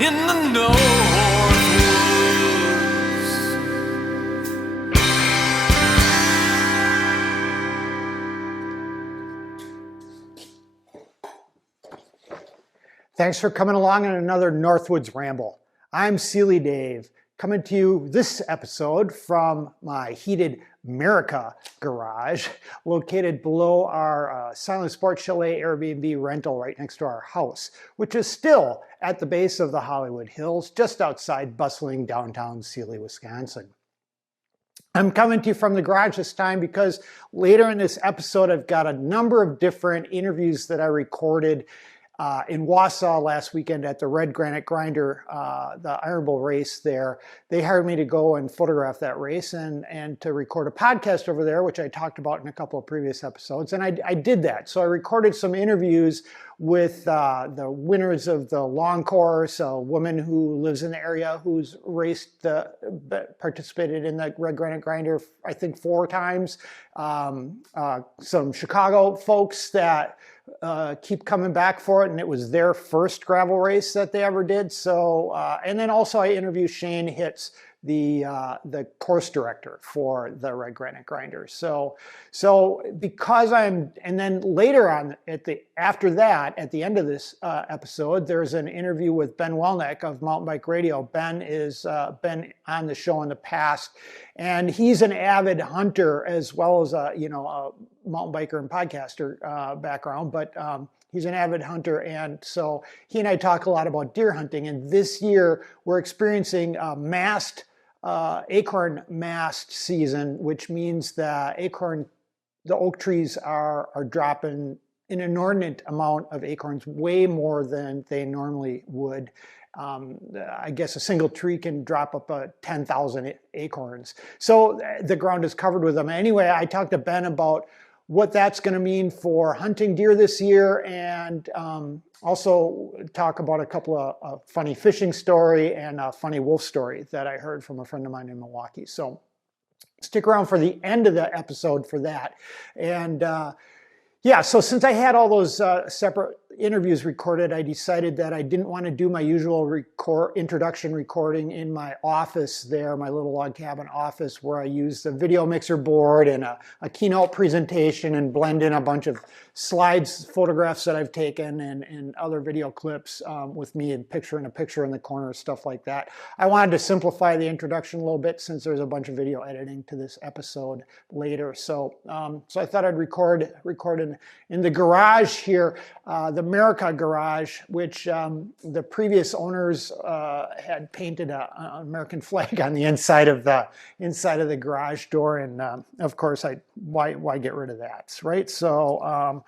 in the Northwoods. Thanks for coming along on another Northwoods Ramble. I'm Seeley Dave, coming to you this episode from my heated Merica garage, located below our Silent Sports Chalet Airbnb rental right next to our house, which is still at the base of the Hollywood Hills, just outside bustling downtown Seeley, Wisconsin. I'm coming to you from the garage this time because later in this episode, I've got a number of different interviews that I recorded in Wausau last weekend at the Red Granite Grinder, the Ironbull race there. They hired me to go and photograph that race and to record a podcast over there, which I talked about in a couple of previous episodes. And I did that. So I recorded some interviews with the winners of the long course, a woman who lives in the area who's participated in the Red Granite Grinder, I think 4 times. Some Chicago folks that keep coming back for it, and it was their first gravel race that they ever did. So, and then also I interviewed Shane Hitz, the course director for the Red Granite Grinder. So because and then later on after that, at the end of this episode, there's an interview with Ben Welnak of Mountain Bike Radio. Ben is been on the show in the past, and he's an avid hunter as well as a mountain biker and podcaster background, but he's an avid hunter, and so he and I talk a lot about deer hunting. And this year we're experiencing Acorn Mast season, which means the oak trees are dropping an inordinate amount of acorns, way more than they normally would. I guess a single tree can drop up 10,000 acorns. So the ground is covered with them. Anyway, I talked to Ben about what that's going to mean for hunting deer this year, and also talk about a couple of funny fishing story and a funny wolf story that I heard from a friend of mine in Milwaukee. So stick around for the end of the episode for that. And yeah, so since I had all those separate interviews recorded, I decided that I didn't want to do my usual introduction recording in my office there, my little log cabin office, where I use the video mixer board and a keynote presentation and blend in a bunch of slides, photographs that I've taken, and other video clips with me and picture in a picture in the corner, stuff like that. I wanted to simplify the introduction a little bit since there's a bunch of video editing to this episode later. So I thought I'd record in the garage here, the Merica garage, which the previous owners had painted an American flag on the inside of the garage door, and of course, why get rid of that, right? So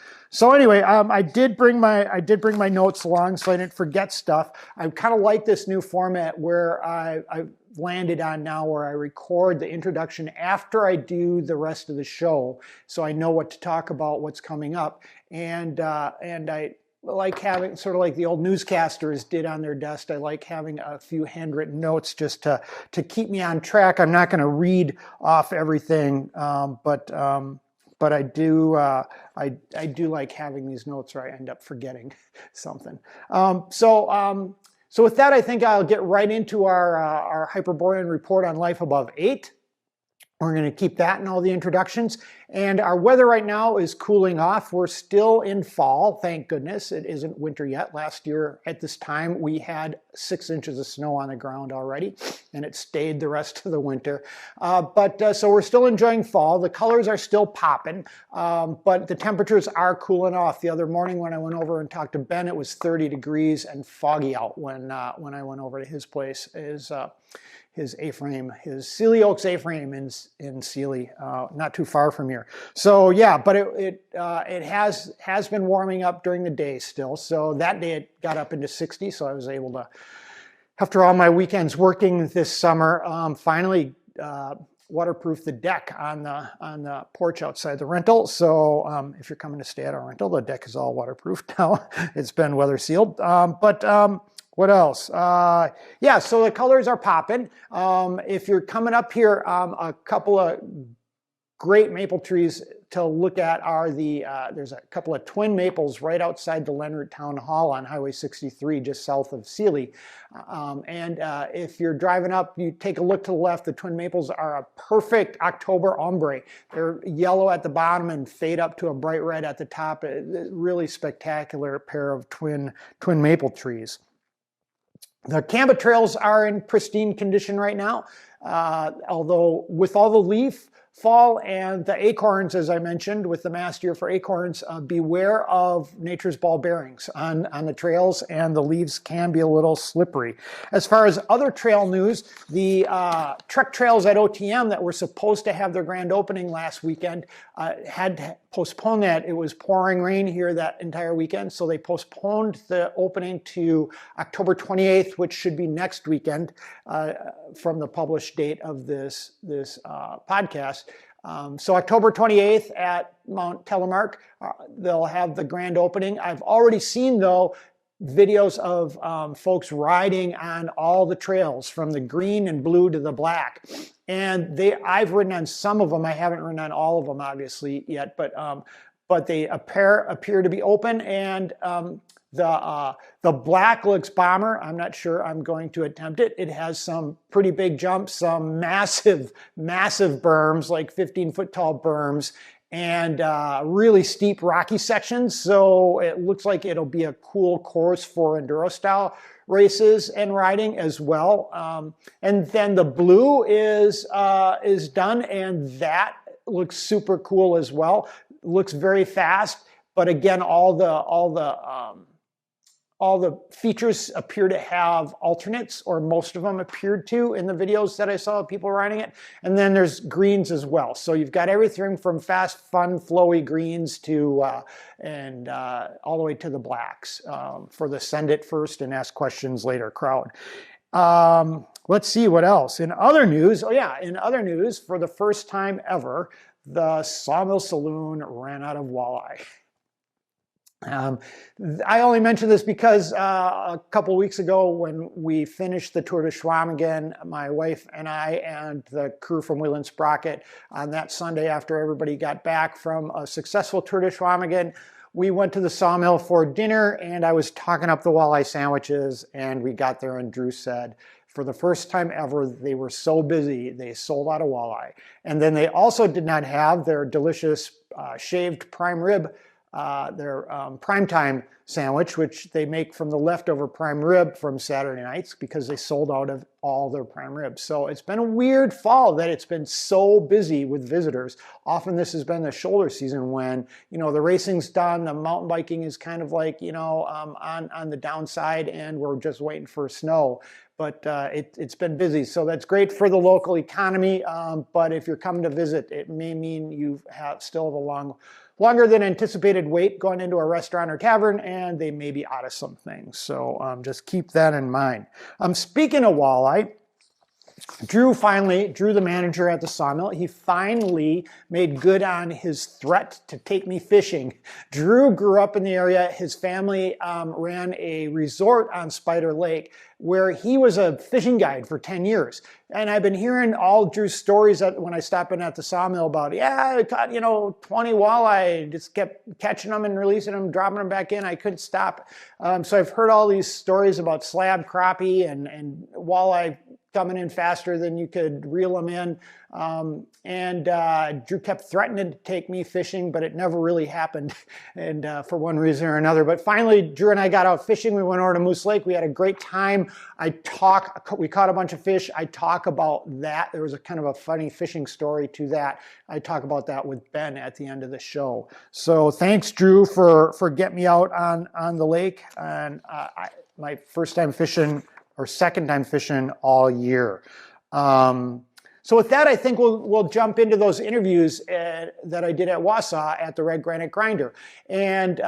anyway, I did bring my notes along so I didn't forget stuff. I kind of like this new format where I've landed on now, where I record the introduction after I do the rest of the show, so I know what to talk about, what's coming up, and I like having, sort of like the old newscasters did on their desk, I like having a few handwritten notes just to keep me on track. I'm not going to read off everything, but I do like having these notes, or I end up forgetting something. So with that, I think I'll get right into our hyperborean report on life above 8. We're going to keep that in all the introductions. And our weather right now is cooling off. We're still in fall, thank goodness. It isn't winter yet. Last year at this time, we had 6 inches of snow on the ground already, and it stayed the rest of the winter. So we're still enjoying fall. The colors are still popping, but the temperatures are cooling off. The other morning when I went over and talked to Ben, it was 30 degrees and foggy out when I went over to his place. His A-frame, his Seeley Oaks A-frame in Seeley, not too far from here. So yeah, but it has been warming up during the day still. So that day it got up into 60, so I was able to, after all my weekends working this summer, finally waterproof the deck on the porch outside the rental. So if you're coming to stay at our rental, the deck is all waterproof now. It's been weather sealed. What else? Yeah, so the colors are popping. If you're coming up here, a couple of great maple trees to look at are there's a couple of twin maples right outside the Leonard Town Hall on Highway 63, just south of Seeley. If you're driving up, you take a look to the left, the twin maples are a perfect October ombre. They're yellow at the bottom and fade up to a bright red at the top. A really spectacular pair of twin maple trees. The Canba trails are in pristine condition right now, although with all the leaf fall and the acorns, as I mentioned, with the mast year for acorns, beware of nature's ball bearings on the trails, and the leaves can be a little slippery. As far as other trail news, the trek trails at OTM that were supposed to have their grand opening last weekend had to postpone that. It was pouring rain here that entire weekend, so they postponed the opening to October 28th, which should be next weekend from the published date of this podcast. So October 28th at Mount Telemark, they'll have the grand opening. I've already seen, though, videos of folks riding on all the trails from the green and blue to the black. And I've ridden on some of them. I haven't ridden on all of them, obviously, yet, but they appear to be open, and the black looks bomber. I'm not sure I'm going to attempt it. It has some pretty big jumps, some massive berms, like 15-foot tall berms, and really steep rocky sections. So it looks like it'll be a cool course for enduro style races and riding as well. And then the blue is done, and that looks super cool as well. Looks very fast, but again, all the features appear to have alternates, or most of them appeared to in the videos that I saw of people riding it. And then there's greens as well. So you've got everything from fast, fun, flowy greens to all the way to the blacks for the send it first and ask questions later crowd. Let's see what else. In other news, for the first time ever, the Sawmill Saloon ran out of walleye. I only mention this because a couple weeks ago, when we finished the Tour de Schwamingen, my wife and I and the crew from Wheel and Sprocket, on that Sunday after everybody got back from a successful Tour de Schwamingen, we went to the Sawmill for dinner, and I was talking up the walleye sandwiches, and we got there and Drew said, for the first time ever, they were so busy, they sold out of walleye. And then they also did not have their delicious shaved prime rib, their primetime sandwich, which they make from the leftover prime rib from Saturday nights, because they sold out of all their prime ribs. So it's been a weird fall that it's been so busy with visitors. Often this has been the shoulder season when, the racing's done, the mountain biking is kind of like, on the downside, and we're just waiting for snow. But it's been busy, so that's great for the local economy. But if you're coming to visit, it may mean you still have a longer than anticipated wait going into a restaurant or tavern, and they may be out of some things. So just keep that in mind. Speaking of walleye, Drew, the manager at the Sawmill, he finally made good on his threat to take me fishing. Drew grew up in the area. His family ran a resort on Spider Lake where he was a fishing guide for 10 years. And I've been hearing all Drew's stories when I stop in at the Sawmill about, I caught, 20 walleye, just kept catching them and releasing them, dropping them back in. I couldn't stop. So I've heard all these stories about slab crappie and walleye coming in faster than you could reel them in. Drew kept threatening to take me fishing, but it never really happened, and for one reason or another. But finally, Drew and I got out fishing. We went over to Moose Lake. We had a great time. We caught a bunch of fish. I talk about that. There was a kind of a funny fishing story to that. I talk about that with Ben at the end of the show. So thanks, Drew, for getting me out on the lake. And my first time fishing, or second time fishing all year. So with that, I think we'll jump into those interviews that I did at Wausau at the Red Granite Grinder. And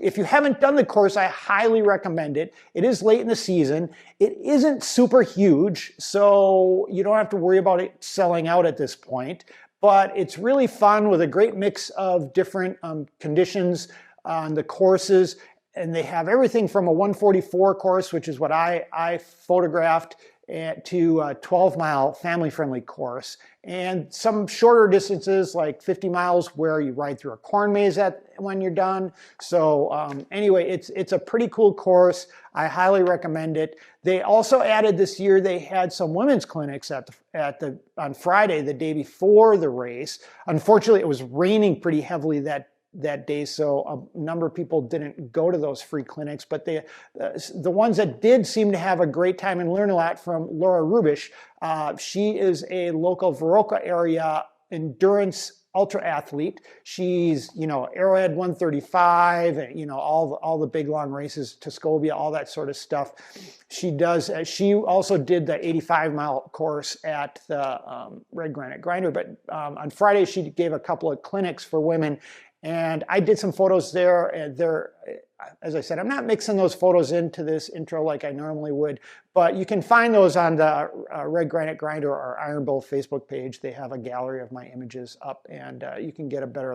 if you haven't done the course, I highly recommend it. It is late in the season. It isn't super huge, so you don't have to worry about it selling out at this point. But it's really fun with a great mix of different conditions on the courses. And they have everything from a 144 course, which is what I photographed, to a 12-mile family-friendly course, and some shorter distances like 50 miles where you ride through a corn maze when you're done. So anyway, it's a pretty cool course. I highly recommend it. They also added this year, they had some women's clinics on Friday, the day before the race. Unfortunately, it was raining pretty heavily that day, so a number of people didn't go to those free clinics, but the ones that did seem to have a great time and learn a lot from Laura Rubish. She is a local Viroqua area endurance ultra athlete. She's, Arrowhead 135, and, all the big long races, Tuscobia, all that sort of stuff. She also did the 85-mile course at the Red Granite Grinder, but on Friday she gave a couple of clinics for women. And I did some photos there, and as I said, I'm not mixing those photos into this intro like I normally would, but you can find those on the Red Granite Grinder or Ironbull Facebook page. They have a gallery of my images up, and you can get a better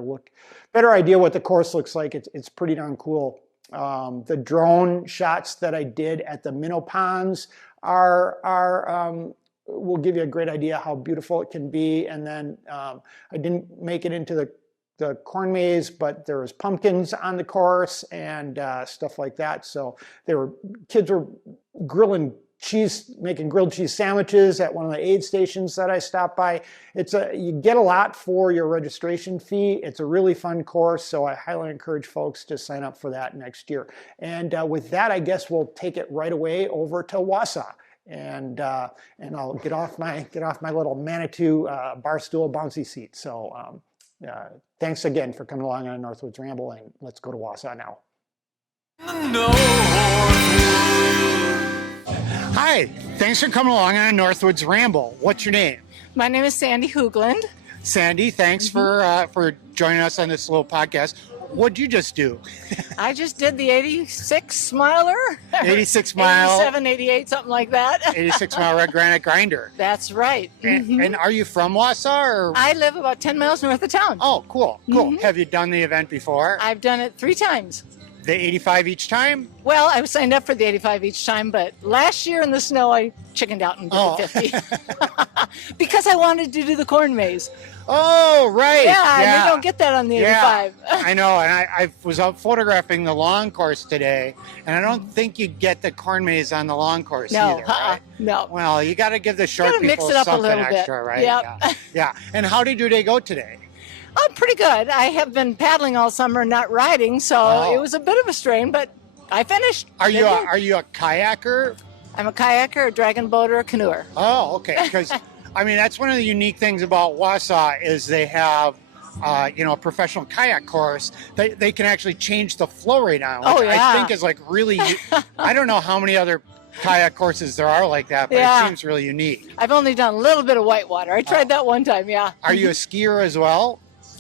idea what the course looks like. It's pretty darn cool. The drone shots that I did at the minnow ponds will give you a great idea how beautiful it can be. And then I didn't make it into the corn maze, but there was pumpkins on the course and stuff like that. So kids were making grilled cheese sandwiches at one of the aid stations that I stopped by. You get a lot for your registration fee. It's a really fun course, so I highly encourage folks to sign up for that next year. And with that, I guess we'll take it right away over to Wausau. And I'll get off my little Manitou bar stool bouncy seat. So thanks again for coming along on Northwoods Ramble, and let's go to Wausau now. Hi, thanks for coming along on Northwoods Ramble. What's your name? My name is Sandy Hoogland. Sandy, thanks for joining us on this little podcast. What'd you just do? I just did the 86 miler. 86 mile. 87, 88, something like that. 86 mile Red Granite Grinder. That's right. And are you from Wausau? Or? I live about 10 miles north of town. Oh, cool. Have you done the event before? I've done it 3 times. The 85 each time? Well, I was signed up for the 85 each time, but last year in the snow, I chickened out and did the 50. Because I wanted to do the corn maze. Oh, right. Yeah, you don't get that on the 85. I know, and I was out photographing the long course today, and I don't think you get the corn maze on the long course either, right? No. Well, you got to give the short people mix it up something a little extra, bit. right? Yep. Yeah. And how did your day go today? Oh, pretty good. I have been paddling all summer, not riding, so it was a bit of a strain, but I finished. Are you a kayaker? I'm a kayaker, a dragon boater, a canoeer. Oh, okay. Because I mean, that's one of the unique things about Wausau is they have, a professional kayak course. They can actually change the flow rate on, which I think is like really. I don't know how many other kayak courses there are like that, but it seems really unique. I've only done a little bit of whitewater. I tried that one time. Yeah. Are you a skier as well?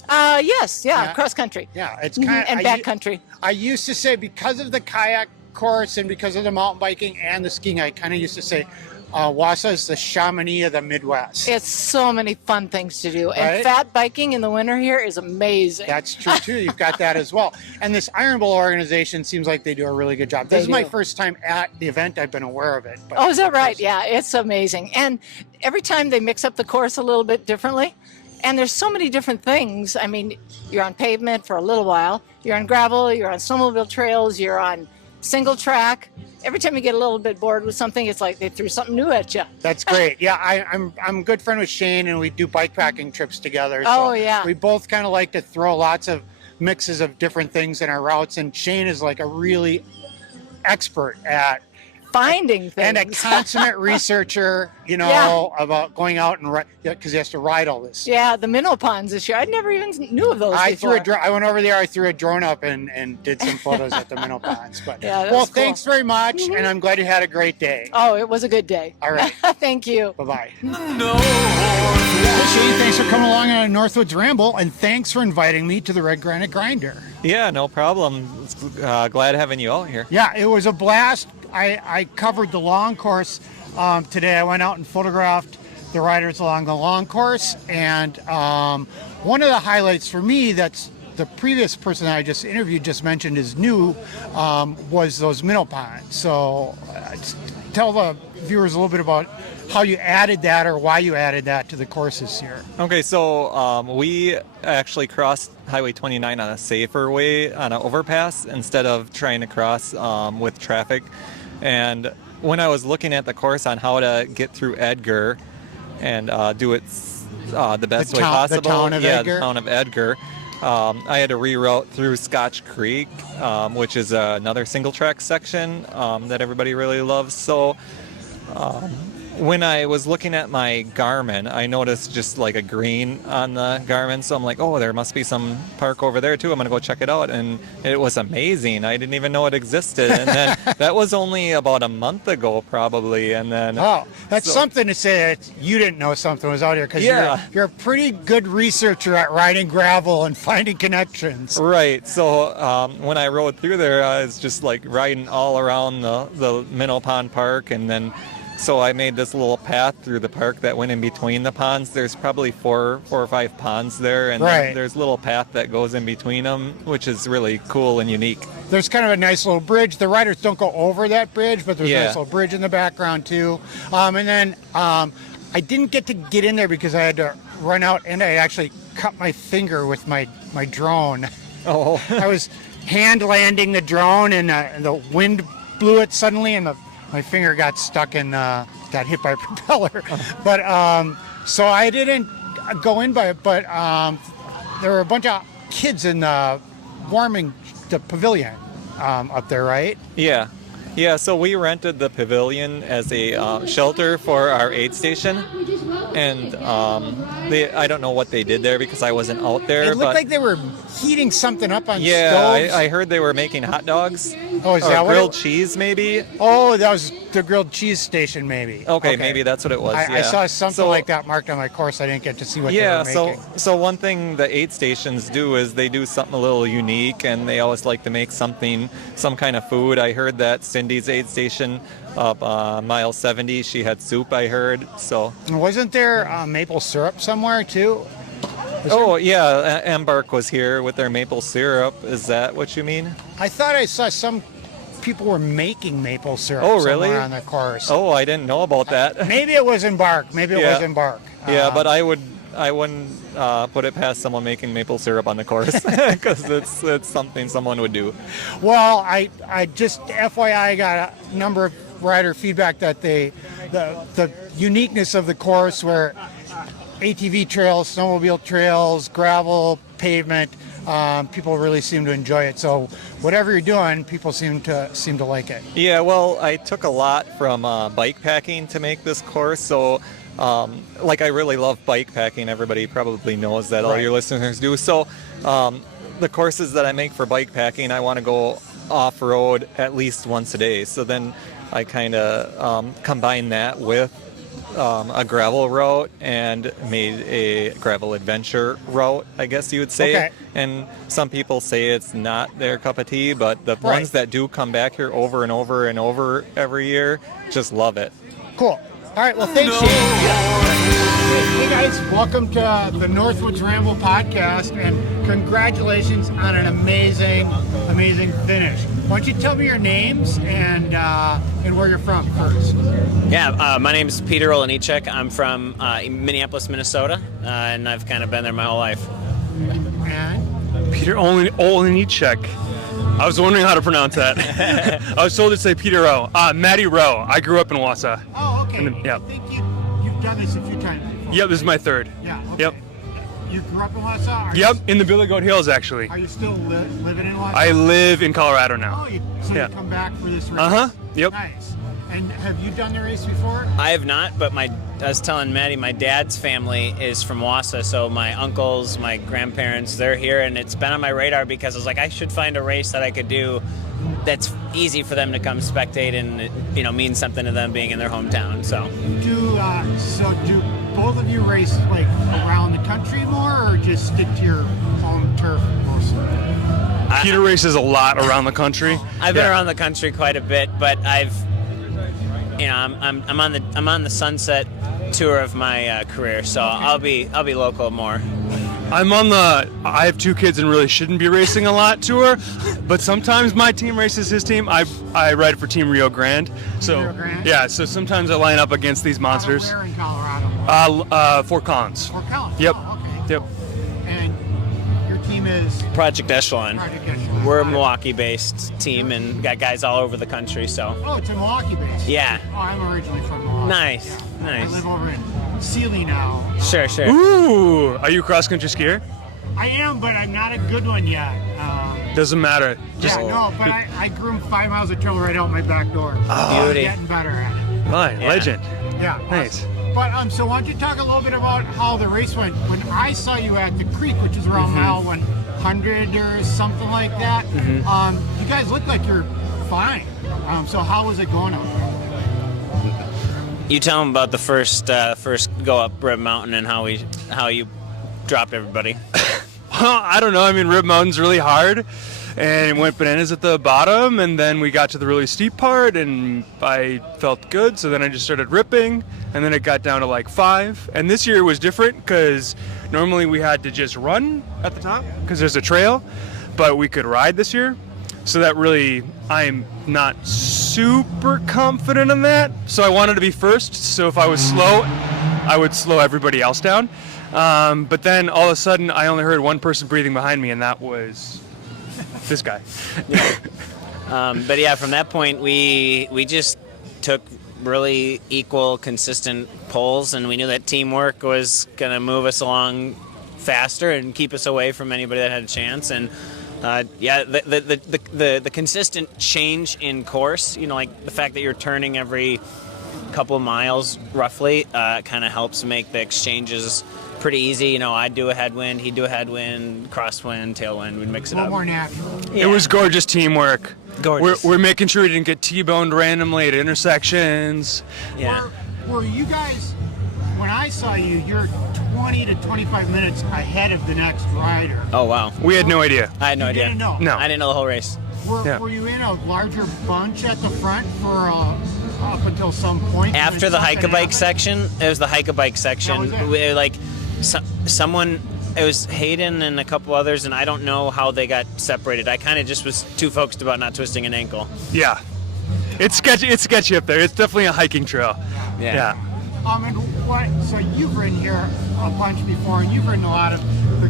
Yes, cross country. Yeah, it's kind of and backcountry. I used to say because of the kayak course and because of the mountain biking and the skiing, I kind of used to say Wausau is the Chamonix of the Midwest. It's so many fun things to do, right? And fat biking in the winter here is amazing. That's true too. You've got that as well. And this Ironbull organization seems like they do a really good job. This is my first time at the event. I've been aware of it. But is that right? Yeah, it's amazing. And every time they mix up the course a little bit differently. And there's so many different things. I mean, you're on pavement for a little while. You're on gravel. You're on snowmobile trails. You're on single track. Every time you get a little bit bored with something, it's like they threw something new at you. That's great. Yeah, I'm a good friend with Shane, and we do bikepacking trips together. So we both kind of like to throw lots of mixes of different things in our routes. And Shane is like a really expert at finding things. And a consummate researcher, about going out and because he has to ride all this. Yeah, the minnow ponds this year. I never even knew of those before. I went over there, I threw a drone up and did some photos at the minnow ponds. But cool. Thanks very much, and I'm glad you had a great day. Oh, it was a good day. All right. Thank you. Bye-bye. Shane, thanks for coming along on Northwoods Ramble, and thanks for inviting me to the Red Granite Grinder. Yeah, no problem. Glad having you all here. Yeah, it was a blast. I covered the long course today. I went out and photographed the riders along the long course, and one of the highlights for me that's the previous person I just interviewed just mentioned is new was those minnow ponds. So tell the viewers a little bit about how you added that or why you added that to the course this year. Okay, so we actually crossed Highway 29 on a safer way, on an overpass, instead of trying to cross with traffic. And when I was looking at the course on how to get through Edgar and do it the best way possible, the town of Edgar? The town of Edgar, I had to reroute through Scotch Creek, which is another single-track section that everybody really loves. So when I was looking at my Garmin, I noticed just like a green on the Garmin. So I'm like, oh, there must be some park over there too. I'm going to go check it out. And it was amazing. I didn't even know it existed. And then that was only about a month ago, probably. And then that's something to say that you didn't know something was out here, because you're a pretty good researcher at riding gravel and finding connections. Right. So when I rode through there, I was just like riding all around the Minnow Pond Park, and then so I made this little path through the park that went in between the ponds. There's probably four or five ponds there, and then there's a little path that goes in between them, which is really cool and unique. There's kind of a nice little bridge. The riders don't go over that bridge, but there's a nice little bridge in the background too. And then I didn't get in there because I had to run out, and I actually cut my finger with my drone. Oh. I was hand landing the drone, and the wind blew it suddenly, and my finger got stuck and got hit by a propeller. But so I didn't go in by it, but there were a bunch of kids in warming the pavilion up there, right? Yeah. Yeah, so we rented the pavilion as a shelter for our aid station, and I don't know what they did there because I wasn't out there. It looked like they were heating something up on stoves. Yeah, I heard they were making hot dogs. Oh, is that what grilled cheese, maybe? Oh, that was the grilled cheese station, maybe. Okay, maybe that's what it was. I saw something like that marked on my course. I didn't get to see what they were making. So one thing the aid stations do is they do something a little unique, and they always like to make some kind of food. I heard that Cindy's aid station up mile 70, she had soup, I heard. So wasn't there maple syrup somewhere too? Yeah, Embark was here with their maple syrup. Is that what you mean? I thought I saw some people were making maple syrup really? on the course. Oh, I didn't know about that. Maybe it was Embark. Maybe it was Embark. Yeah, but I wouldn't put it past someone making maple syrup on the course, because it's something someone would do. Well, I just FYI got a number of rider feedback that the uniqueness of the course, where ATV trails, snowmobile trails, gravel, pavement, people really seem to enjoy it. So whatever you're doing, people seem to like it. Yeah, well, I took a lot from bike packing to make this course. So I really love bike packing. Everybody probably knows that. All your listeners do. So the courses that I make for bike packing, I want to go off-road at least once a day. So then I kind of combine that with a gravel route and made a gravel adventure route, I guess you would say. Okay. And some people say it's not their cup of tea, but the ones that do come back here over and over and over every year just love it. Cool. All right, well, thanks, Shane. Hey, guys, welcome to the Northwoods Ramble podcast, and congratulations on an amazing finish. Why don't you tell me your names and where you're from first? Yeah, my name is Peter Olenichek. I'm from Minneapolis, Minnesota, and I've kind of been there my whole life. And? Peter Olenichek. I was wondering how to pronounce that. I was told to say Peter O. Matty Rowe. I grew up in Wausau. Oh, okay. Yeah. I think you've done this a few times before. Yep, this is my third. Yeah, okay. Yep. You grew up in Wausau? Yep, in the Billy Goat Hills, actually. Are you still living in Wausau? I live in Colorado now. Oh, you come back for this race? Uh-huh, yep. Nice. And have you done the race before? I have not, but I was telling Maddie, my dad's family is from Wausau, so my uncles, my grandparents, they're here, and it's been on my radar because I was like, I should find a race that I could do that's easy for them to come spectate and mean something to them being in their hometown. So do both of you race like around the country more, or just stick to your home turf mostly? Peter races a lot around the country. I've been around the country quite a bit, but I'm on the Sunset tour of my career, so I'll be local more. I have 2 kids and really shouldn't be racing a lot tour, but sometimes my team races his team. I ride for Team Rio Grande. So Rio Grande? yeah, so sometimes I line up against these monsters. Where in Colorado? Fort Collins. Fort Collins? Yep. Oh, okay. Yep. And your team is? Project Echelon. Project Echelon. We're a Milwaukee-based team and got guys all over the country. So Oh, it's a Milwaukee base. yeah, Oh, I'm originally from Milwaukee. nice, Yeah. I nice. live over in Seeley now. Sure, sure. Ooh, are you a cross-country skier? I am, but I'm not a good one yet. Doesn't matter. Yeah, no, but I grew 5 miles of trail right out my back door. I'm Beauty. getting better at it. My legend. Yeah. Nice. But so why don't you talk a little bit about how the race went? When I saw you at the creek, which is around mile 100 or something like that, you guys looked like you're fine. So how was it going out there? You tell them about the first go up Rib Mountain and how you dropped everybody. Well, I don't know. I mean, Rib Mountain's really hard, and it went bananas at the bottom, and then we got to the really steep part, and I felt good, so then I just started ripping, and then it got down to like 5. And this year was different because normally we had to just run at the top because there's a trail, but we could ride this year. So that really, I'm not super confident in that. So I wanted to be first, so if I was slow, I would slow everybody else down. But then all of a sudden, I only heard one person breathing behind me, and that was this guy. But yeah, from that point, we just took really equal, consistent pulls, and we knew that teamwork was going to move us along faster and keep us away from anybody that had a chance. And the consistent change in course, like the fact that you're turning every couple of miles roughly, kind of helps make the exchanges pretty easy. I'd do a headwind, he'd do a headwind, crosswind, tailwind, we'd mix it A little up. more natural. Yeah. It was gorgeous teamwork. Gorgeous. We're making sure we didn't get T-boned randomly at intersections. Yeah. Were you guys, when I saw you, you're 20 to 25 minutes ahead of the next rider. Oh, wow. We had no idea. I had no You idea. didn't know? No. I didn't know the whole race. Were you in a larger bunch at the front for up until some point? After the hike-a-bike section, it was the hike-a-bike section. That was it? Someone, it was Hayden and a couple others, and I don't know how they got separated. I kind of just was too focused about not twisting an ankle. Yeah. It's sketchy up there. It's definitely a hiking trail. Yeah. And so you've ridden here a bunch before, and you've ridden a lot of the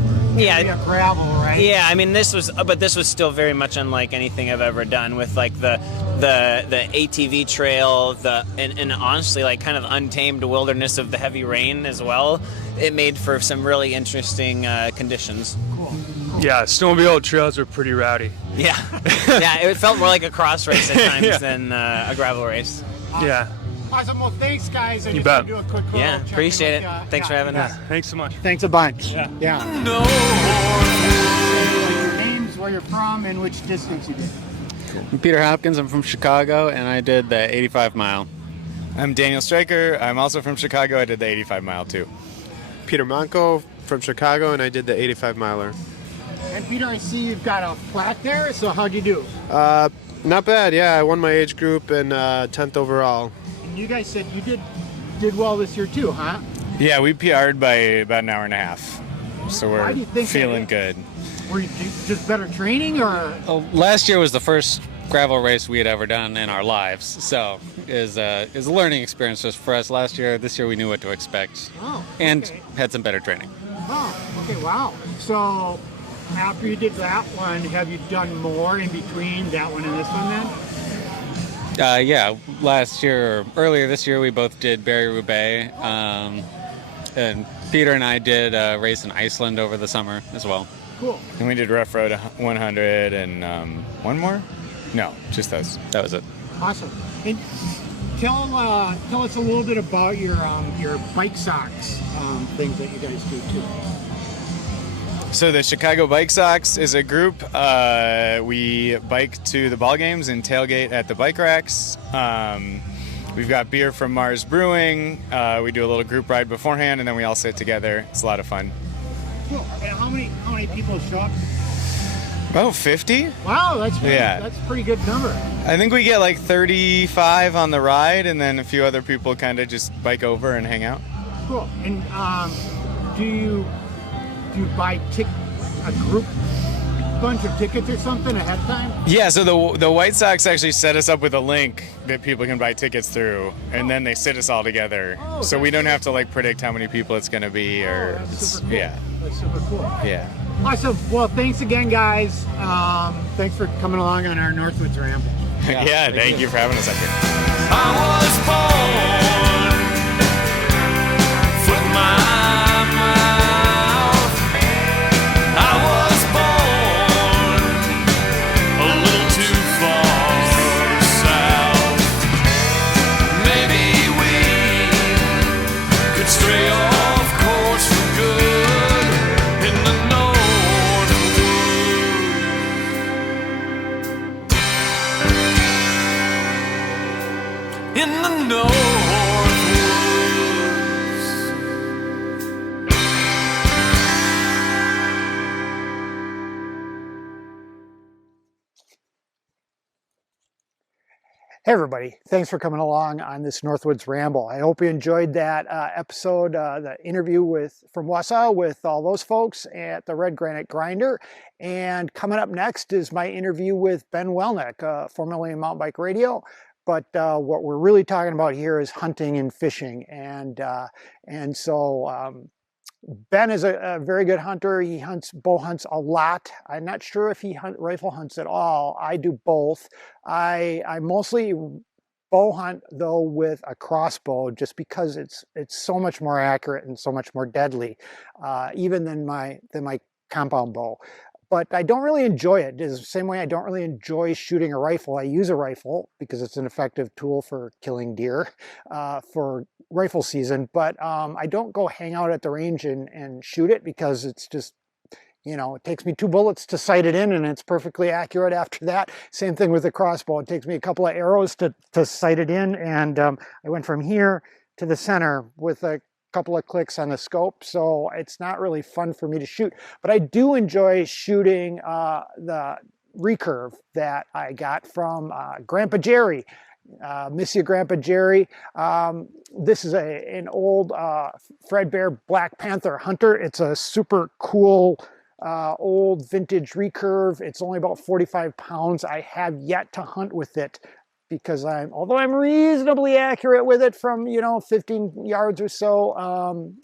gravel, right? Yeah, I mean this was still very much unlike anything I've ever done, with like the ATV trail, and honestly like kind of untamed wilderness of the heavy rain as well. It made for some really interesting conditions. Cool. Yeah, snowmobile trails are pretty rowdy. Yeah, yeah, it felt more like a cross race at times than a gravel race. Yeah. Awesome. Well, thanks, guys. I You just bet. want to do a quick call. Yeah, check-in appreciate with it. ya. Thanks for having us. Thanks so much. Thanks a bunch. Yeah. Your names, where you're from, and which distance you did. I'm Peter Hopkins. I'm from Chicago, and I did the 85 mile. I'm Daniel Stryker. I'm also from Chicago. I did the 85 mile too. Peter Monko from Chicago, and I did the 85 miler. And Peter, I see you've got a plaque there. So how'd you do? Not bad, yeah. I won my age group and 10th overall. And you guys said you did well this year too, huh? Yeah, we PR'd by about an hour and a half. So Why we're do you think that feeling is? good. Were you just better training, or? Last year was the first gravel race we had ever done in our lives, so is a learning experience just for us last year. This year we knew what to expect, and had some better training. Oh, okay, wow. So after you did that one, have you done more in between that one and this one then? Yeah, earlier this year we both did Barry-Roubaix, and Peter and I did a race in Iceland over the summer as well. Cool. And we did Rough Road 100 and one more? No, just those. That was it. Awesome. And tell us a little bit about your bike socks things that you guys do too. So the Chicago Bike Socks is a group. We bike to the ball games and tailgate at the bike racks. We've got beer from Mars Brewing. We do a little group ride beforehand, and then we all sit together. It's a lot of fun. Cool. And how many people show up? About 50. Wow, that's Yeah. that's a pretty good number. I think we get like 35 on the ride, and then a few other people kind of just bike over and hang out. Cool. And do you do you buy a group bunch of tickets or something ahead of time? Yeah, so the White Sox actually set us up with a link that people can buy tickets through, and then they sit us all together. So we don't have to like predict how many people it's going to be, or Super cool. yeah, That's super cool. yeah. Awesome. Well, thanks again, guys. Thanks for coming along on our Northwoods Ramble. Yeah, thank you for having us up here. I was born, foot my mouth. I was born a little too far south. Maybe we could stray off course for good in the Northwoods. In the Northwoods. Hey everybody, thanks for coming along on this Northwoods Ramble. I hope you enjoyed that episode, the interview from Wausau with all those folks at the Red Granite Grinder. And coming up next is my interview with Ben Welnak, formerly of Mountain Bike Radio. But what we're really talking about here is hunting and fishing. And so Ben is a very good hunter. He bow hunts a lot. I'm not sure if he rifle hunts at all. I do both. I mostly bow hunt though with a crossbow, just because it's so much more accurate and so much more deadly, even than my compound bow. But I don't really enjoy it. It's the same way I don't really enjoy shooting a rifle. I use a rifle because it's an effective tool for killing deer for rifle season. But I don't go hang out at the range and shoot it, because it's just, it takes me 2 bullets to sight it in, and it's perfectly accurate after that. Same thing with the crossbow. It takes me a couple of arrows to sight it in. And I went from here to the center with a couple of clicks on the scope, so it's not really fun for me to shoot. But I do enjoy shooting the recurve that I got from Grandpa Jerry. Miss you, Grandpa Jerry. This is an old Fredbear Black Panther Hunter. It's a super cool old vintage recurve. It's only about 45 pounds. I have yet to hunt with it, because although I'm reasonably accurate with it from 15 yards or so,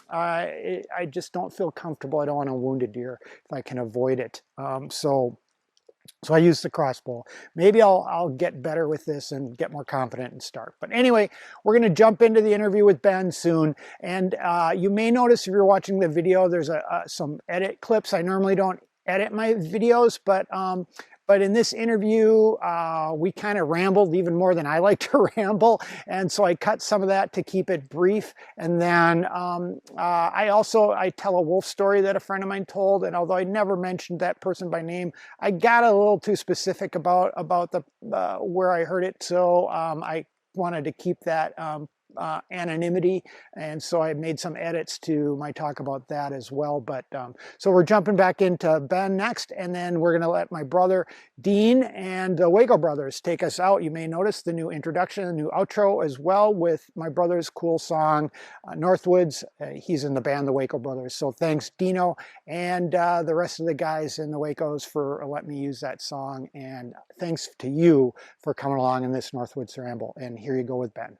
I just don't feel comfortable. I don't want to wound a deer if I can avoid it. So I use the crossbow. Maybe I'll get better with this and get more confident and start. But anyway, we're going to jump into the interview with Ben soon. And you may notice, if you're watching the video, there's some edit clips. I normally don't edit my videos, but in this interview, we kind of rambled even more than I like to ramble. And so I cut some of that to keep it brief. And then I tell a wolf story that a friend of mine told. And although I never mentioned that person by name, I got a little too specific about the where I heard it. So I wanted to keep that anonymity, and so I made some edits to my talk about that as well. But so we're jumping back into Ben next, and then we're going to let my brother Dean and the Waco brothers take us out. You may notice the new introduction, the new outro as well, with my brother's cool song Northwoods. He's in the band the Waco Brothers. So thanks Dino and the rest of the guys in the Wacos for letting me use that song, and thanks to you for coming along in this Northwoods Ramble. And here you go with Ben.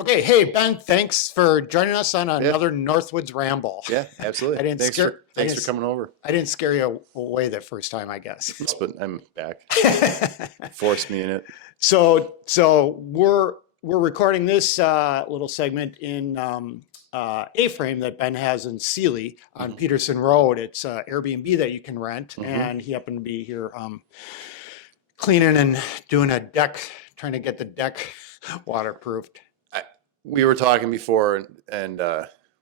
Okay, hey Ben, thanks for joining us on another Northwoods Ramble. Yeah, absolutely. Thanks for coming over. I didn't scare you away the first time, I guess. But I'm back. Forced me in it. So we're recording this little segment in A-frame that Ben has in Seeley on Peterson Road. It's an Airbnb that you can rent, and he happened to be here cleaning and doing a deck, trying to get the deck waterproofed. We were talking before, and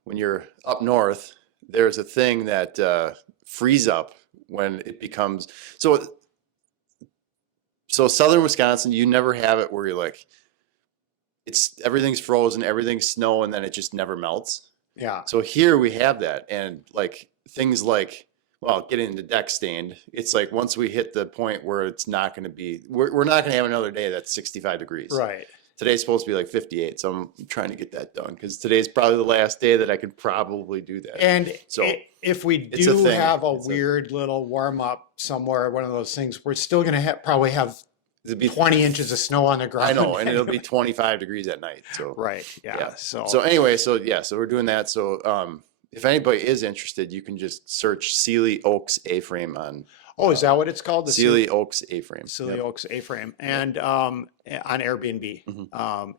when you're up north, there's a thing that frees up when it becomes so southern Wisconsin. You never have it where you're like, everything's frozen, everything's snow, and then it just never melts. Yeah. So here we have that, and like things like, well, getting the deck stained. It's like once we hit the point where it's not going to be, we're not going to have another day that's 65 degrees. Right. Today's supposed to be like 58, so I'm trying to get that done because today's probably the last day that I could probably do that. And so if we it's a do thing. have a weird little warm up somewhere, one of those things, we're still going to probably have it'd be 20 inches of snow on the ground. I know, and it'll be 25 degrees at night. So right, yeah. So anyway, so we're doing that. So if anybody is interested, you can just search Seeley Oaks A-frame on. Oh, is that what it's called? The Seeley Oaks A-frame. Seeley Oaks A-frame, and on Airbnb.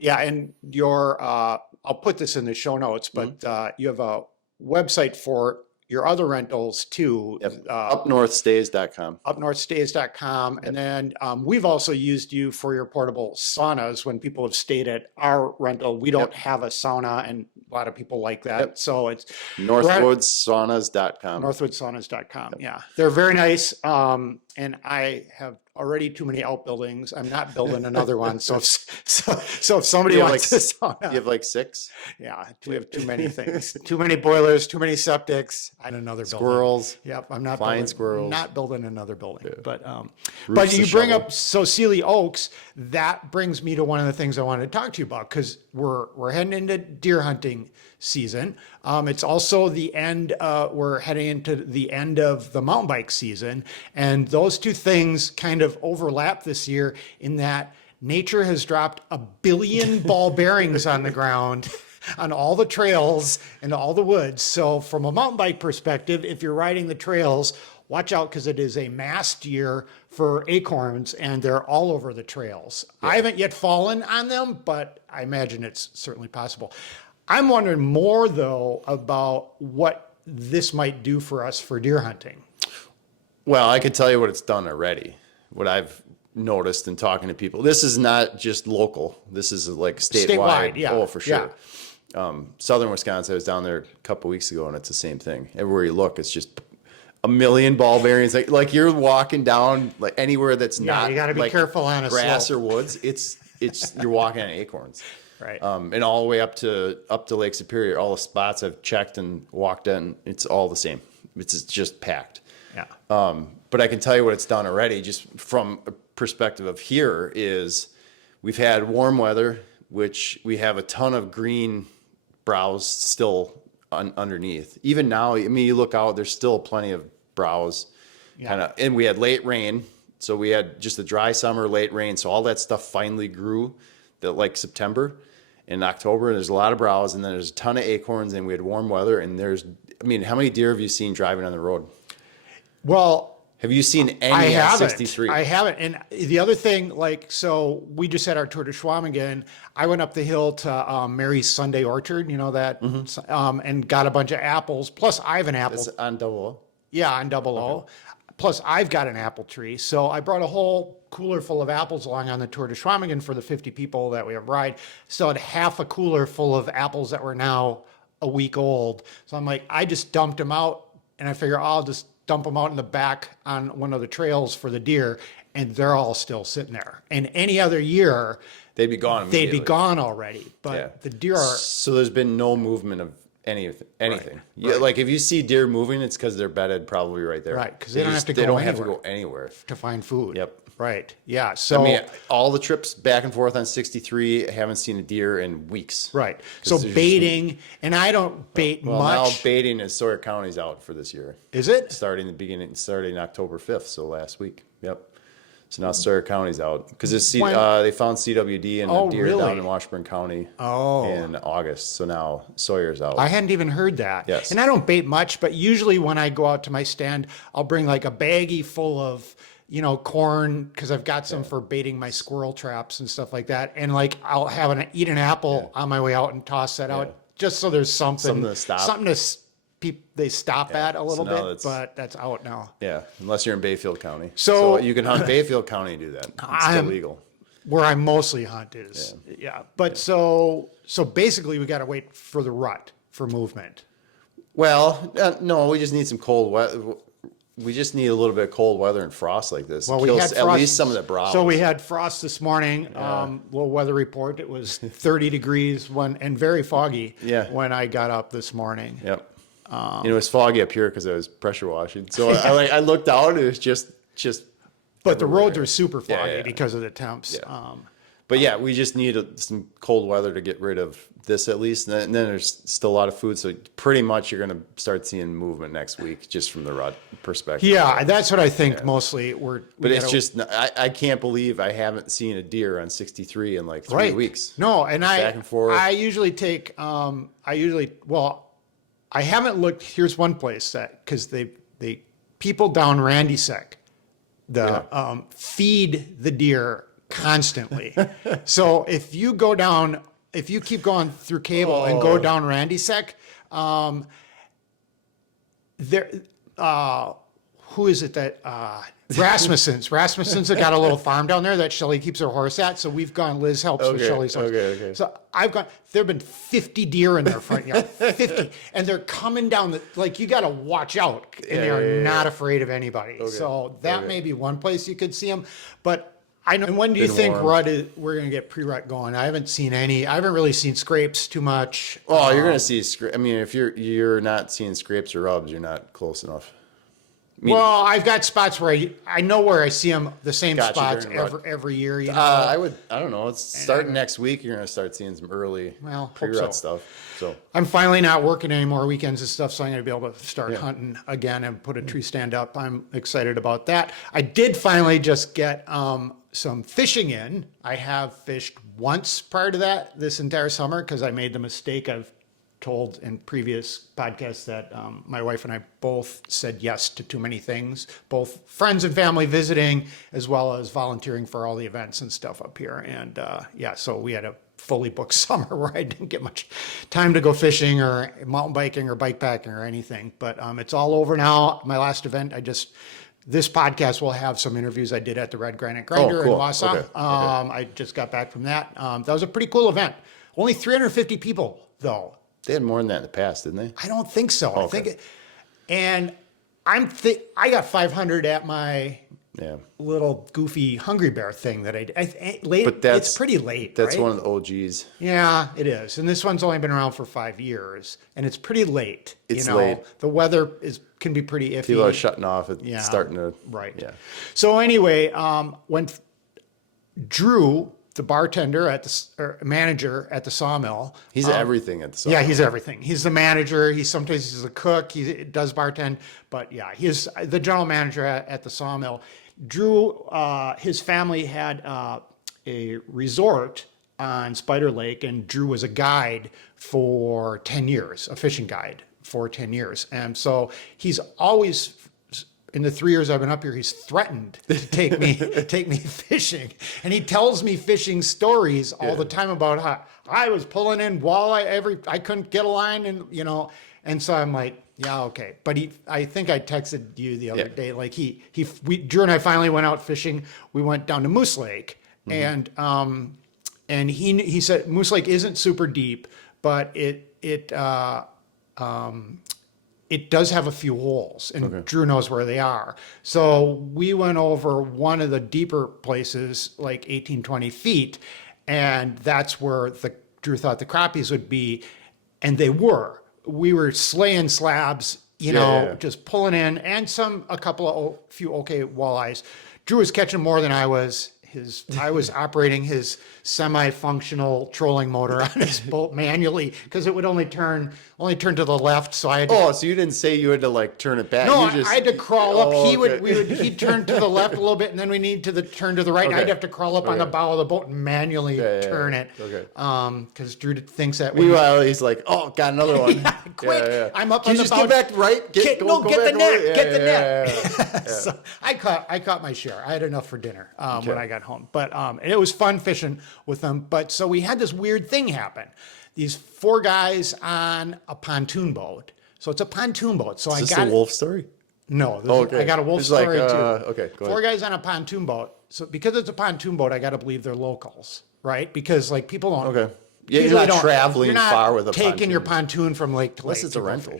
And your I'll put this in the show notes, but you have a website for your other rentals too. Upnorthstays.com. Upnorthstays.com. And then we've also used you for your portable saunas when people have stayed at our rental. We don't have a sauna, and a lot of people like that. So it's Northwoodssaunas.com. Northwoodssaunas.com. Yeah. They're very nice. And I have already too many outbuildings. I'm not building another one. So if somebody wants a sauna. You have like 6? Yeah. We have too many things. Too many boilers, too many septics. And another building. Squirrels. Yep. I'm not flying building, squirrels. not building another building. Yeah. But you bring up Seeley Oaks, that brings me to one of the things I wanted to talk to you about, because we're heading into deer hunting season. It's also the end, we're heading into the end of the mountain bike season. And those two things kind of overlap this year in that nature has dropped 1 billion ball bearings on the ground on all the trails and all the woods. So from a mountain bike perspective, if you're riding the trails, watch out, because it is a mast year for acorns and they're all over the trails. Yeah. I haven't yet fallen on them, but I imagine it's certainly possible. I'm wondering more, though, about what this might do for us for deer hunting. Well, I could tell you what it's done already, what I've noticed in talking to people. This is not just local. This is like statewide. Yeah. Oh, for sure. Yeah. Southern Wisconsin, I was down there a couple weeks ago, and it's the same thing. Everywhere you look, it's just 1 million ball bearings. Like you're walking down like anywhere that's not. You got to be careful on a grass slope. or woods. It's you're walking on acorns. Right. And all the way up to Lake Superior, all the spots I've checked and walked in, it's all the same. It's just packed. Yeah. But I can tell you what it's done already, just from a perspective of here, is we've had warm weather, which we have a ton of green browse still underneath. Even now, I mean, you look out, there's still plenty of browse. Yeah. And we had late rain. So we had just a dry summer, late rain. So all that stuff finally grew like September and October. There's a lot of browse, and then there's a ton of acorns, and we had warm weather. And how many deer have you seen driving on the road? Well, have you seen any I haven't. 63? I haven't. And the other thing, so we just had our tour de Schwamingen. I went up the hill to Mary's Sunday Orchard, you know that, and got a bunch of apples. Plus, I have an apple. That's on Double O? Yeah, on Double O. Plus, I've got an apple tree. So I brought a whole cooler full of apples along on the tour de Schwamingen for the 50 people that we have ride. Still had half a cooler full of apples that were now a week old. So I'm like, I just dumped them out, and I figure I'll just dump them out in the back on one of the trails for the deer, and they're all still sitting there. And any other year, they'd be gone immediately. They'd be gone already. But the deer are... So there's been no movement of anything. Right. Yeah, like if you see deer moving, it's because they're bedded probably right there. Right, because they don't have to go anywhere. anywhere. They don't have to go anywhere. To find food. Yep. Right. Yeah. So I mean, all the trips back and forth on 63, I haven't seen a deer in weeks. Right. So baiting, and I don't bait much. Now baiting is Sawyer County's out for this year. Is it? Starting October 5th, so last week. Yep. So now Sawyer County's out because they found CWD and a deer down in Washburn County in August. So now Sawyer's out. I hadn't even heard that. Yes. And I don't bait much, but usually when I go out to my stand, I'll bring like a baggie full of corn, because I've got some for baiting my squirrel traps and stuff like that. And like I'll eat an apple on my way out and toss that out, just so there's something to stop. They stop at a little bit, but that's out now. Yeah, unless you're in Bayfield County. So you can hunt Bayfield County and do that. It's still legal. Where I mostly hunt is, But so basically we got to wait for the rut for movement. Well, no, we just need some cold weather. We just need a little bit of cold weather and frost like this. Well, we had at least some of the browse. So we had frost this morning. Little weather report. It was 30 degrees and very foggy when I got up this morning. Yep. It was foggy up here because I was pressure washing. So I looked out. It was just. But the roads are super foggy because of the temps. Yeah. But yeah, we just need some cold weather to get rid of this at least. And then there's still a lot of food. So pretty much you're going to start seeing movement next week just from the rut perspective. Yeah, that's what I think mostly. But it's just, I can't believe I haven't seen a deer on 63 in like 3 weeks. No, and back and forth. I usually take, I haven't looked, here's one place that, because they people down Randy Sec, feed the deer constantly. So if you keep going through cable and go down Randy Sec, who is it that, Rasmussen's have got a little farm down there that Shelley keeps her horse at. So we've gone, Liz helps with Shelley's horse. Okay. So there have been 50 deer in their front yard, 50. And they're coming down, you got to watch out. And they're not afraid of anybody. Okay. So that may be one place you could see them. But I know. And when do you think we're going to get pre-rut going? I haven't seen any. I haven't really seen scrapes too much. Oh, you're going to see I mean, if you're not seeing scrapes or rubs, you're not close enough. Well, I've got spots where I know where I see them, the same spots every year. You know? I don't know. It's starting next week. You're going to start seeing some early pre-rut stuff. So I'm finally not working any more weekends and stuff, so I'm going to be able to start hunting again and put a tree stand up. I'm excited about that. I did finally just get some fishing in. I have fished once prior to that this entire summer because I made the mistake I've told in previous podcasts that my wife and I both said yes to too many things, both friends and family visiting, as well as volunteering for all the events and stuff up here. And so we had a fully booked summer where I didn't get much time to go fishing or mountain biking or bike packing or anything. But it's all over now. My last event, this podcast will have some interviews I did at the Red Granite Grinder in Wausau. Okay. I just got back from that. That was a pretty cool event. Only 350 people, though. They had more than that in the past, didn't they? I don't think so. Okay. I got 500 at my little goofy Hungry Bear thing that it's pretty late. That's right? one of the OGs. Yeah, it is. And this one's only been around for 5 years, and it's pretty late. It's late. The weather can be pretty iffy. People are shutting off. It's starting to. Right. Yeah. So anyway, when Drew, the bartender manager at the Sawmill. He's everything at the Sawmill. Yeah, he's everything. He's the manager. Sometimes he's a cook. He does bartend, but he's the general manager at the Sawmill. Drew, his family had a resort on Spider Lake, and Drew was a guide for 10 years, a fishing guide for 10 years. And so he's always, in the 3 years I've been up here, he's threatened to take me fishing. And he tells me fishing stories all the time about how I was pulling in walleye I couldn't get a line, and so I'm like, yeah, okay. But I think I texted you the other day, like Drew and I finally went out fishing. We went down to Moose Lake, and he said Moose Lake isn't super deep, but it does have a few holes, and Drew knows where they are. So we went over one of the deeper places, like 18, 20 feet, and that's where Drew thought the crappies would be, and they were. We were slaying slabs, just pulling in, and a few okay walleyes. Drew was catching more than I was. I was operating his semi-functional trolling motor on his boat manually because it would only turn to the left. So I had to, so you didn't say you had to turn it back? No, I had to crawl up. He'd turn to the left a little bit, and then we need to turn to the right. And I'd have to crawl up on the bow of the boat and manually turn it. Okay. Because Drew thinks that. Meanwhile, he's like, "Oh, got another one! Quick! I'm up on the bow. Just get back right. Get the net. Get the net. So I caught my share. I had enough for dinner when I got home. But it was fun fishing with them. But so we had this weird thing happen. These 4 guys on a pontoon boat. So it's a pontoon boat. So Is this a wolf story? No, I got a wolf story too. Okay, go 4 ahead. guys on a pontoon boat. So because it's a pontoon boat, I got to believe they're locals, right? Because people don't. Okay. Yeah, you're not traveling far with a pontoon. Taking your pontoon from lake to lake. Unless it's a rental.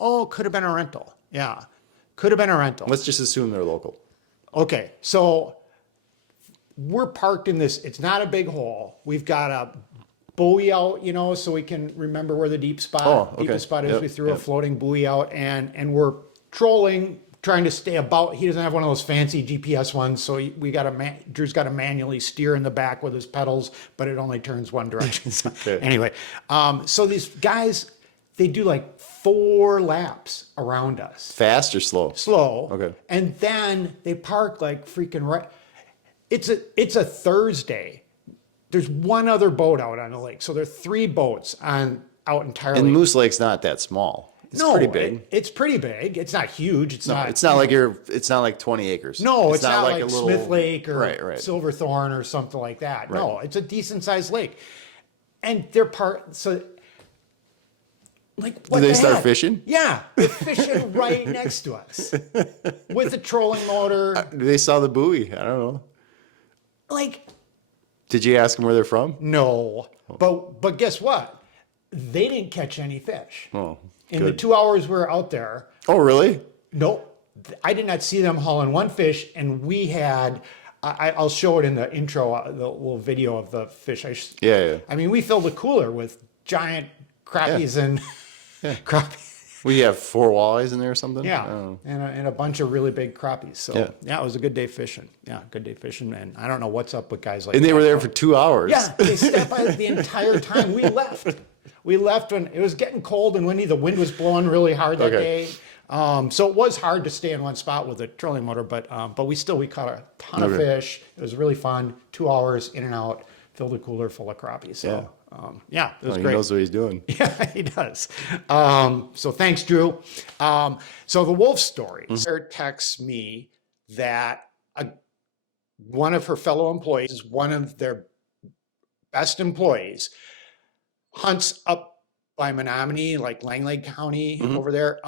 Oh, could have been a rental. Yeah, could have been a rental. Let's just assume they're local. Okay, so we're parked in this. It's not a big hole. We've got a buoy out, so we can remember where the deepest spot is. We threw a floating buoy out, and we're trolling trying to stay about. He doesn't have one of those fancy GPS ones, so Drew's got to manually steer in the back with his pedals, but it only turns one direction. Okay. Anyway, so these guys, they do like 4 laps around us. Fast or slow? Slow. Okay. And then they park like freaking right. It's a Thursday. There's one other boat out on the lake, so there are 3 boats out entirely. And Moose Lake's not that small. It's pretty big. It's pretty big. It's not huge. It's not like 20 acres. No, it's not like a little Smith Lake or right. Silverthorne or something like that. Right. No, it's a decent sized lake. And they're like, what Did they the start heck? fishing? Yeah, they're fishing right next to us with a trolling motor. They saw the buoy. I don't know. Like, Did you ask them where they're from? no, but guess what? They didn't catch any fish. Oh, In the 2 hours we were out there, Oh, really? nope, I did not see them hauling one fish, and we had. I'll show it in the intro, the little video of the fish. Yeah. I mean, we filled the cooler with giant crappies and crappies. We have 4 walleyes in there or something? Yeah, I don't know. and a bunch of really big crappies. So Yeah. it was a good day fishing. Yeah, good day fishing. And I don't know what's up with guys like And they that. were there for 2 hours. Yeah, they stepped by the entire time. We left. We left when it was getting cold and windy. The wind was blowing really hard that day. So it was hard to stay in one spot with a trolling motor, but we caught a ton of fish. It was really fun. 2 hours in and out, filled a cooler full of crappies. So it was great. He knows what he's doing. Yeah, he does. So thanks, Drew. So the wolf story. Sarah texts me that one of her fellow employees, one of their best employees, hunts up by Menominee, like Langley County over there,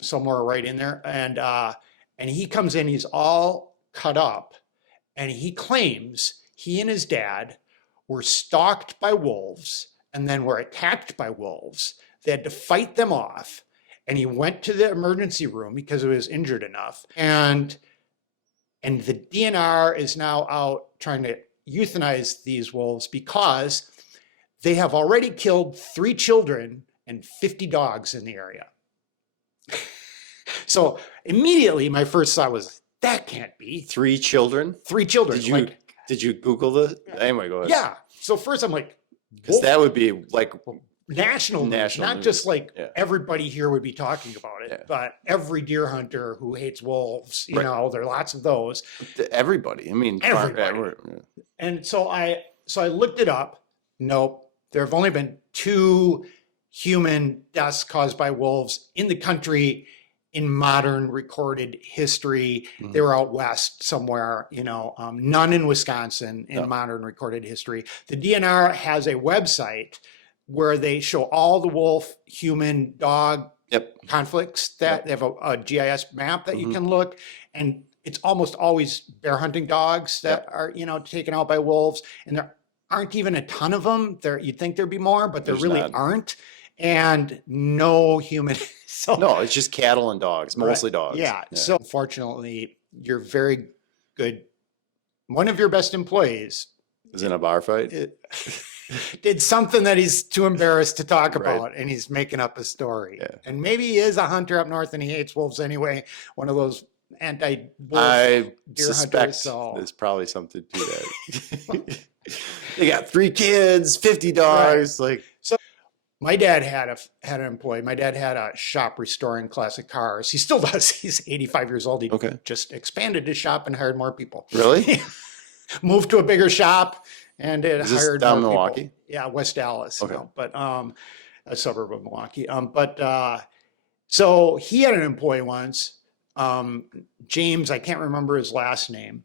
somewhere right in there. And he comes in, he's all cut up, and he claims he and his dad were stalked by wolves and then were attacked by wolves. They had to fight them off. And he went to the emergency room because he was injured enough. And the DNR is now out trying to euthanize these wolves because they have already killed 3 children and 50 dogs in the area. So immediately my first thought was, that can't be. 3 children? 3 children. Did you Google the? Anyway, go ahead. Yeah. So first I'm like, Because that would be like national news, not news. just like everybody here would be talking about it, but every deer hunter who hates wolves, you know, there are lots of those. Everybody. I mean, everybody. And so I looked it up. Nope. There have only been 2 human deaths caused by wolves in the country in modern recorded history. They were out west somewhere, none in Wisconsin in modern recorded history. The DNR has a website where they show all the wolf, human, dog conflicts that they have a GIS map that you can look, and it's almost always bear hunting dogs that are, taken out by wolves, and there aren't even a ton of them. You'd think there'd be more, but there really aren't. And no human. No, it's just cattle and dogs, mostly dogs. Yeah. So unfortunately, you're very good. One of your best employees is in a bar fight. Did something that he's too embarrassed to talk about, and he's making up a story. Yeah. And maybe he is a hunter up north and he hates wolves anyway. One of those anti-wolf deer hunters. So there's probably something to that. They got 3 kids, 50 dogs, so. My dad had an employee. My dad had a shop restoring classic cars. He still does. He's 85 years old. He just expanded his shop and hired more people. Really? Moved to a bigger shop and hired down more Milwaukee? people. Yeah, West Dallas. Okay. But a suburb of Milwaukee. So he had an employee once, James, I can't remember his last name,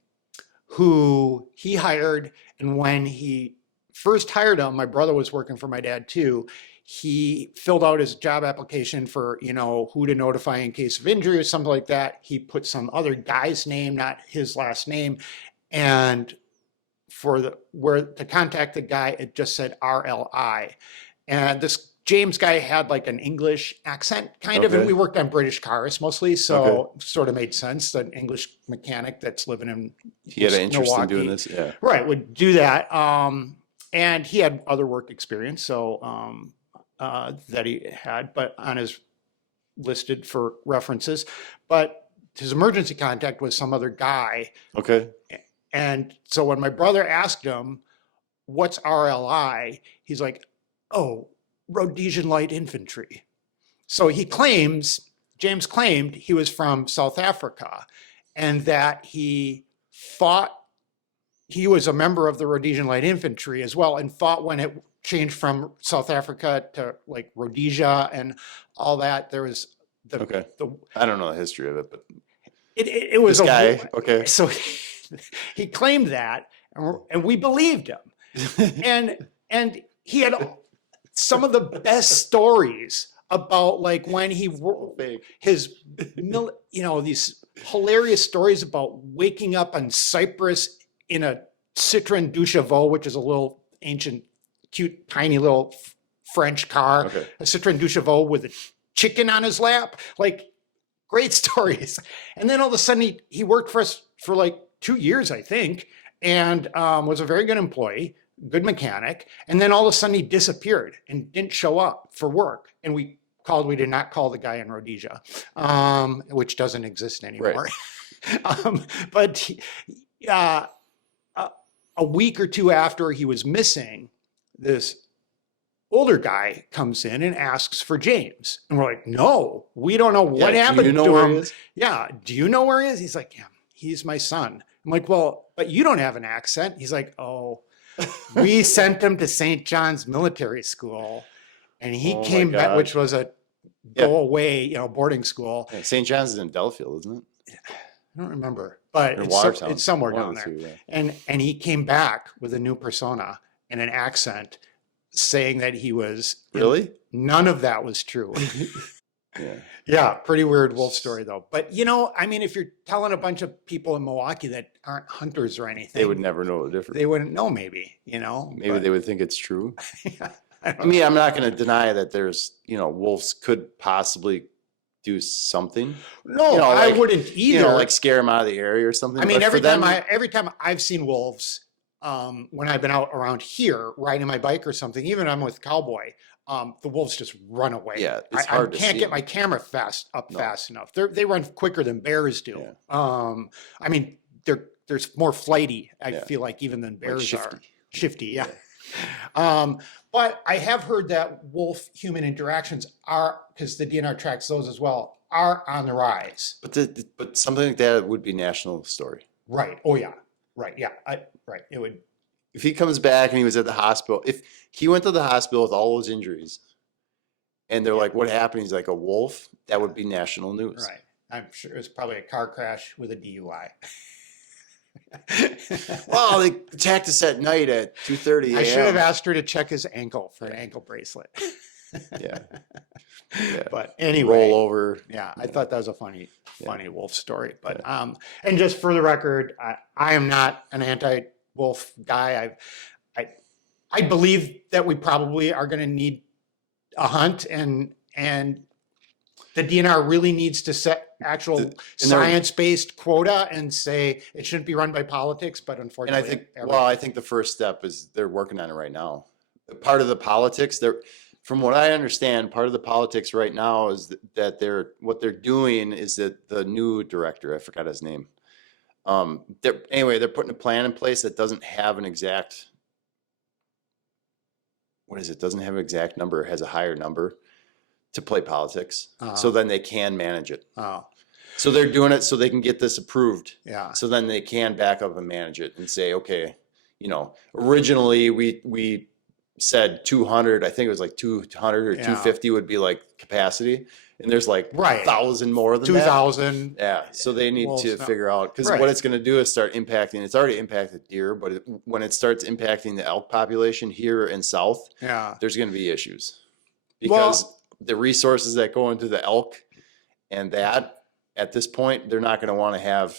who he hired. And when he first hired him, my brother was working for my dad too. He filled out his job application for, who to notify in case of injury or something like that. He put some other guy's name, not his last name. And where to contact the guy, it just said RLI. And this James guy had like an English accent kind of, and we worked on British cars mostly. So sort of made sense. An English mechanic that's living in he had an interest Milwaukee, in doing this. Yeah. Right. Would do that. And he had other work experience. So, that he had, but on his listed for references. But his emergency contact was some other guy. Okay. And so when my brother asked him, what's RLI? He's like, oh, Rhodesian Light Infantry. So James claimed he was from South Africa and that he was a member of the Rhodesian Light Infantry as well and fought when it changed from South Africa to like Rhodesia and all that. There was I don't know the history of it, but it was this guy. Okay. So he claimed that, and we believed him. and he had some of the best stories about like when he these hilarious stories about waking up on Cyprus in a Citroen du Chevaux, which is a little ancient, cute, tiny little French car, a Citroen du Chevaux with a chicken on his lap, like great stories. And then all of a sudden he worked for us for like 2 years, I think, and was a very good employee, good mechanic. And then all of a sudden he disappeared and didn't show up for work. And we did not call the guy in Rhodesia, which doesn't exist anymore. Right. But a week or two after he was missing, this older guy comes in and asks for James. And we're like, no, we don't know what happened to him. Yeah. Do you know where he is? He's like, yeah, he's my son. I'm like, well, but you don't have an accent. He's like, oh, we sent him to St. John's Military School. And he came back, which was a go away, boarding school. Yeah, St. John's is in Delafield, isn't it? I don't remember, but it's somewhere down there. And he came back with a new persona and an accent saying that he was really. None of that was true. Yeah, pretty weird wolf story though. But if you're telling a bunch of people in Milwaukee that aren't hunters or anything, they would never know the difference. They wouldn't know, maybe. Maybe they would think it's true. Yeah. I'm not going to deny that there's, wolves could possibly do something. No, I wouldn't either. Like scare them out of the area or something. I mean, every time I've seen wolves, when I've been out around here riding my bike or something, even when I'm with Cowboy, the wolves just run away. Yeah, it's hard to see. I can't get my camera fast enough. They run quicker than bears do. Yeah. They're more flighty, I feel like, even than bears are. Shifty, yeah. But I have heard that wolf-human interactions are, because the DNR tracks those as well, are on the rise. But something like that would be national story. Right. Oh, yeah. Right. Yeah. Right. It would. If he comes back and he was at the hospital, if he went to the hospital with all those injuries and they're like, what happened? He's like, a wolf, that would be national news. Right. I'm sure it was probably a car crash with a DUI. Well, they attacked us at night at 2:30 a.m. I should have asked her to check his ankle for an ankle bracelet. Yeah. But anyway, roll over. Yeah, I thought that was a funny wolf story. But and just for the record, I am not an anti-wolf guy. I believe that we probably are going to need a hunt, and the DNR really needs to set actual science-based quota and say it shouldn't be run by politics. But unfortunately, I think the first step is they're working on it right now. Part of the politics, from what I understand, part of the politics right now is that what they're doing is that the new director, I forgot his name. They're putting a plan in place that doesn't have an exact. What is it? Doesn't have an exact number. It has a higher number to play politics. So then they can manage it. So they're doing it so they can get this approved. Yeah. So then they can back up and manage it and say, okay, originally we said 200, I think it was like 200 or 250 would be like capacity. And there's like 1,000 more than 2,000. Yeah. So they need to figure out, because what it's going to do is start impacting, it's already impacted deer, but when it starts impacting the elk population here in South, there's going to be issues. Because the resources that go into the elk and that, at this point, they're not going to want to have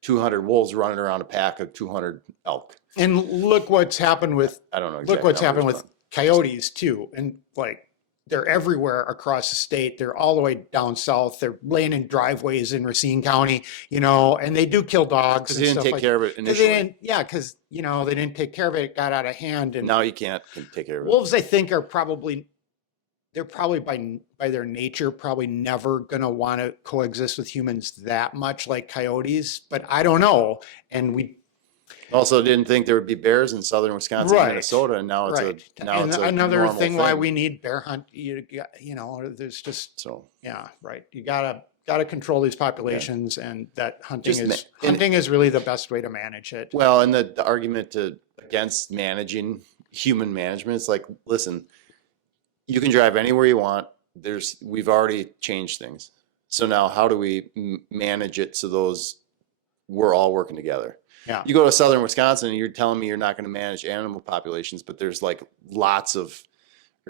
200 wolves running around a pack of 200 elk. And look what's happened with, I don't know. Look what's happened with coyotes too. And like, they're everywhere across the state. They're all the way down south. They're laying in driveways in Racine County, and they do kill dogs. Because they didn't take care of it initially. Because they didn't take care of it. It got out of hand. And now you can't take care of it. Wolves, I think, are probably they're probably by their nature probably never going to want to coexist with humans that much like coyotes, but I don't know. And we Also didn't think there would be bears in southern Wisconsin, Right. Minnesota, and now it's right. now And it's a another normal thing why thing. we need bear hunt, you know, there's just So yeah, right. You gotta control these populations, and that hunting Just hunting is really the best way to manage it. well, and the argument against managing human management is like, listen, you can drive anywhere you want. We've already changed things. So now how do we manage it so we're all working together? Yeah. You go to southern Wisconsin and you're telling me you're not going to manage animal populations, but there's like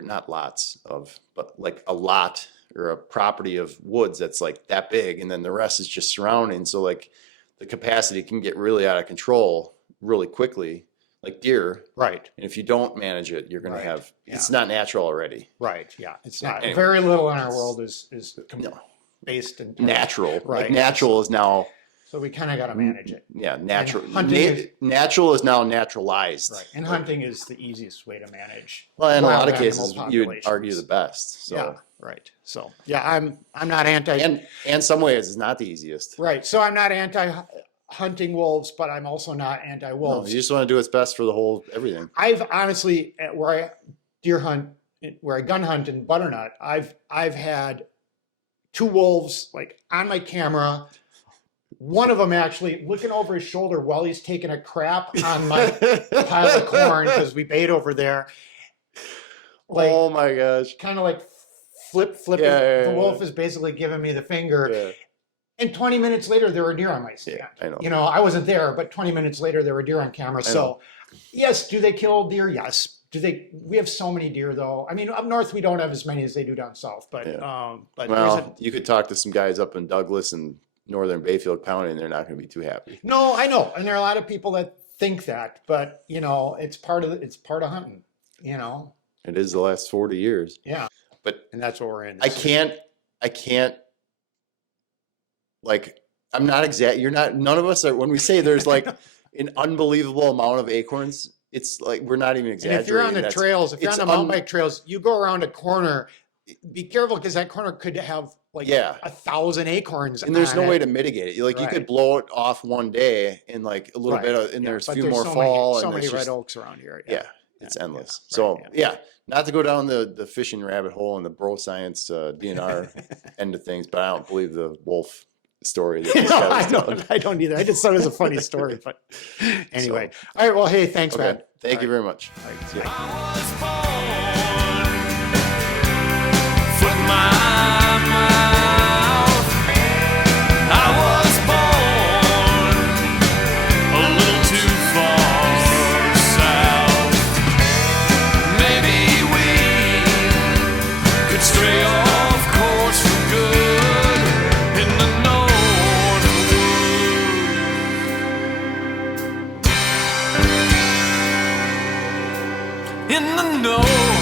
not lots of, but like a lot or a property of woods that's like that big, and then the rest is just surrounding. So like the capacity can get really out of control really quickly, like deer. Right. And if you don't manage it, you're going Right. to have, Yeah. it's not natural already. Right. Yeah. It's not Anyway. very little in our world is No. based in Natural. Like Right. natural is now, So we kind of got to manage it. yeah, natural. hunting is- Natural is now naturalized. Right. And hunting is the easiest way to manage. Well, in a lot wild of cases, animal you would argue populations. the best. So, Yeah. Right. So yeah, I'm not anti. and in some ways, it's not the easiest. Right. So I'm not anti hunting wolves, but I'm also not anti No, wolves. you just want to do what's best for the whole everything. I've honestly, where I deer hunt, where I gun hunt in Butternut, I've had 2 wolves like on my camera. One of them actually looking over his shoulder while he's taking a crap on my pile of corn because we bait over there. Like Oh my gosh. kind of like flipping. Yeah, The yeah, wolf yeah. is basically giving me the finger. Yeah. And 20 minutes later, there were deer on my stand. I know. You know, I wasn't there, but 20 minutes later, there were deer on camera. I So, know. yes, do they kill deer? Yes. Do they? We have so many deer, though. I mean, up north we don't have as many as they do down south. But, but there's Well, you could talk to some guys up in Douglas and northern Bayfield County, and they're not going to be too happy. no, I know, and there are a lot of people that think that, but you know, it's part of hunting. You know, It is the last 40 years. yeah, But and that's what we're in. I can't, like, I'm not exact. You're not, none of us are, when we say there's like an unbelievable amount of acorns, it's like, we're not even And exaggerating. if you're on the That's- trails, if you're on it's the mountain bike trails, you go around a corner. Be careful because that corner could have like Yeah. 1,000 acorns. And there's on no it. way to mitigate it. You Right. could blow it off one day and like a little Right. bit of, and Yeah, there's a but few there's more so fall. Many, so and many there's red just- oaks around here. Yeah. It's endless. yeah, So right, yeah, not to go down the fishing rabbit hole and the bro science DNR end of things, but I don't believe the wolf story. That this guy was telling. I don't either. I just thought it was a funny story, but anyway. All right. Well, hey, thanks, Okay. man. Thank you All very much. right. All right, see Yeah. ya. I was born foot my mouth. I was born a little too far south. Maybe we could stray off course for good in the Northwoods. In the North.